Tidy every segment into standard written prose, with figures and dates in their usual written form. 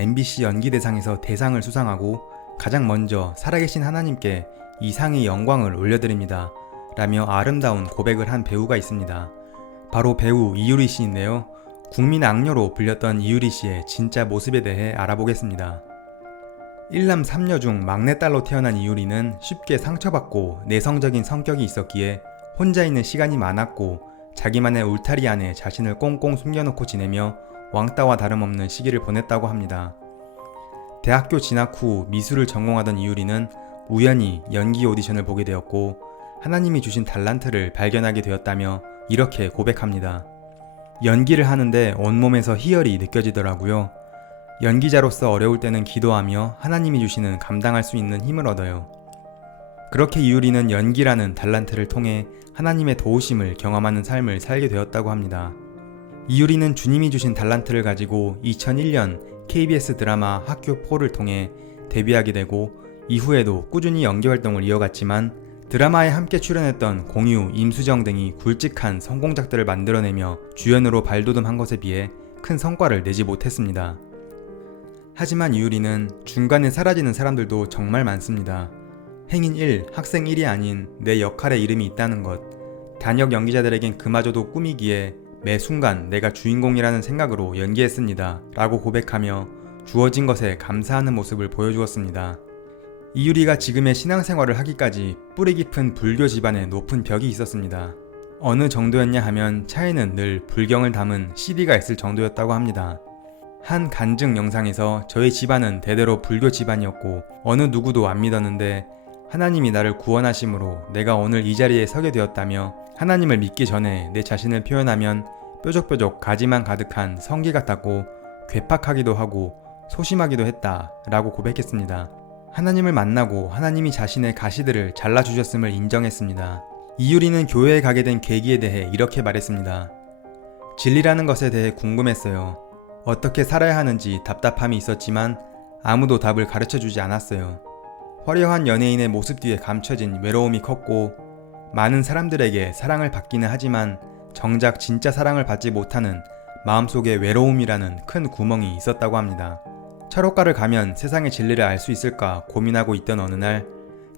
MBC 연기대상에서 대상을 수상하고 가장 먼저 살아계신 하나님께 이 상의 영광을 올려드립니다 라며 아름다운 고백을 한 배우가 있습니다. 바로 배우 이유리 씨인데요. 국민 악녀로 불렸던 이유리 씨의 진짜 모습에 대해 알아보겠습니다. 1남 3녀 중 막내딸로 태어난 이유리는 쉽게 상처받고 내성적인 성격이 있었기에 혼자 있는 시간이 많았고 자기만의 울타리 안에 자신을 꽁꽁 숨겨놓고 지내며 왕따와 다름없는 시기를 보냈다고 합니다. 대학교 진학 후 미술을 전공하던 이유리는 우연히 연기 오디션을 보게 되었고 하나님이 주신 달란트를 발견하게 되었다며 이렇게 고백합니다. 연기를 하는데 온몸에서 희열이 느껴지더라고요. 연기자로서 어려울 때는 기도하며 하나님이 주시는 감당할 수 있는 힘을 얻어요. 그렇게 이유리는 연기라는 달란트를 통해 하나님의 도우심을 경험하는 삶을 살게 되었다고 합니다. 이유리는 주님이 주신 달란트를 가지고 2001년 KBS 드라마 학교4를 통해 데뷔하게 되고 이후에도 꾸준히 연기 활동을 이어갔지만 드라마에 함께 출연했던 공유, 임수정 등이 굵직한 성공작들을 만들어내며 주연으로 발돋움한 것에 비해 큰 성과를 내지 못했습니다. 하지만 이유리는 중간에 사라지는 사람들도 정말 많습니다. 행인 1, 학생 1이 아닌 내 역할의 이름이 있다는 것. 단역 연기자들에겐 그마저도 꿈이기에 매 순간 내가 주인공이라는 생각으로 연기했습니다 라고 고백하며 주어진 것에 감사하는 모습을 보여주었습니다. 이유리가 지금의 신앙생활을 하기까지 뿌리 깊은 불교 집안에 높은 벽이 있었습니다. 어느 정도였냐 하면 차에는 늘 불경을 담은 CD가 있을 정도였다고 합니다. 한 간증 영상에서 저희 집안은 대대로 불교 집안이었고 어느 누구도 안 믿었는데 하나님이 나를 구원하심으로 내가 오늘 이 자리에 서게 되었다며 하나님을 믿기 전에 내 자신을 표현하면 뾰족뾰족 가지만 가득한 성기 같았고 괴팍하기도 하고 소심하기도 했다 라고 고백했습니다. 하나님을 만나고 하나님이 자신의 가시들을 잘라주셨음을 인정했습니다. 이유리는 교회에 가게 된 계기에 대해 이렇게 말했습니다. 진리라는 것에 대해 궁금했어요. 어떻게 살아야 하는지 답답함이 있었지만 아무도 답을 가르쳐주지 않았어요. 화려한 연예인의 모습 뒤에 감춰진 외로움이 컸고 많은 사람들에게 사랑을 받기는 하지만 정작 진짜 사랑을 받지 못하는 마음속에 외로움이라는 큰 구멍이 있었다고 합니다. 철학과를 가면 세상의 진리를 알 수 있을까 고민하고 있던 어느 날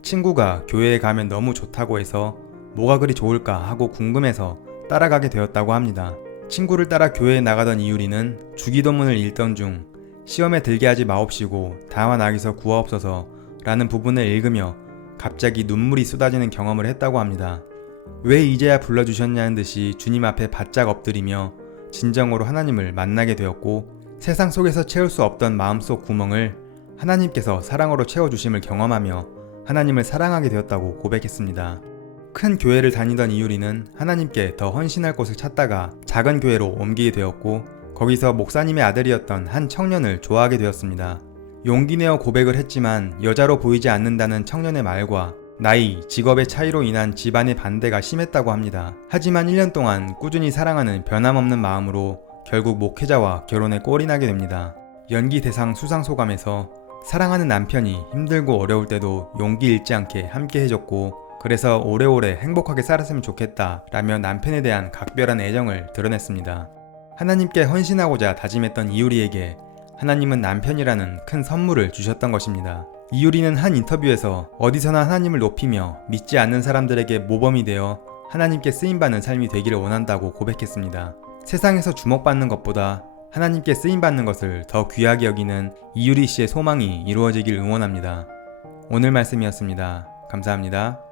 친구가 교회에 가면 너무 좋다고 해서 뭐가 그리 좋을까 하고 궁금해서 따라가게 되었다고 합니다. 친구를 따라 교회에 나가던 이유리는 주기도문을 읽던 중 시험에 들게 하지 마옵시고 다만 악에서 구하옵소서 라는 부분을 읽으며 갑자기 눈물이 쏟아지는 경험을 했다고 합니다. 왜 이제야 불러주셨냐는 듯이 주님 앞에 바짝 엎드리며 진정으로 하나님을 만나게 되었고 세상 속에서 채울 수 없던 마음속 구멍을 하나님께서 사랑으로 채워주심을 경험하며 하나님을 사랑하게 되었다고 고백했습니다. 큰 교회를 다니던 이유리는 하나님께 더 헌신할 곳을 찾다가 작은 교회로 옮기게 되었고 거기서 목사님의 아들이었던 한 청년을 좋아하게 되었습니다. 용기 내어 고백을 했지만 여자로 보이지 않는다는 청년의 말과 나이, 직업의 차이로 인한 집안의 반대가 심했다고 합니다. 하지만 1년 동안 꾸준히 사랑하는 변함없는 마음으로 결국 목회자와 결혼에 꼴이 나게 됩니다. 연기 대상 수상 소감에서 사랑하는 남편이 힘들고 어려울 때도 용기 잃지 않게 함께 해줬고 그래서 오래오래 행복하게 살았으면 좋겠다 라며 남편에 대한 각별한 애정을 드러냈습니다. 하나님께 헌신하고자 다짐했던 이유리에게 하나님은 남편이라는 큰 선물을 주셨던 것입니다. 이유리는 한 인터뷰에서 어디서나 하나님을 높이며 믿지 않는 사람들에게 모범이 되어 하나님께 쓰임받는 삶이 되기를 원한다고 고백했습니다. 세상에서 주목받는 것보다 하나님께 쓰임받는 것을 더 귀하게 여기는 이유리 씨의 소망이 이루어지길 응원합니다. 오늘 말씀이었습니다. 감사합니다.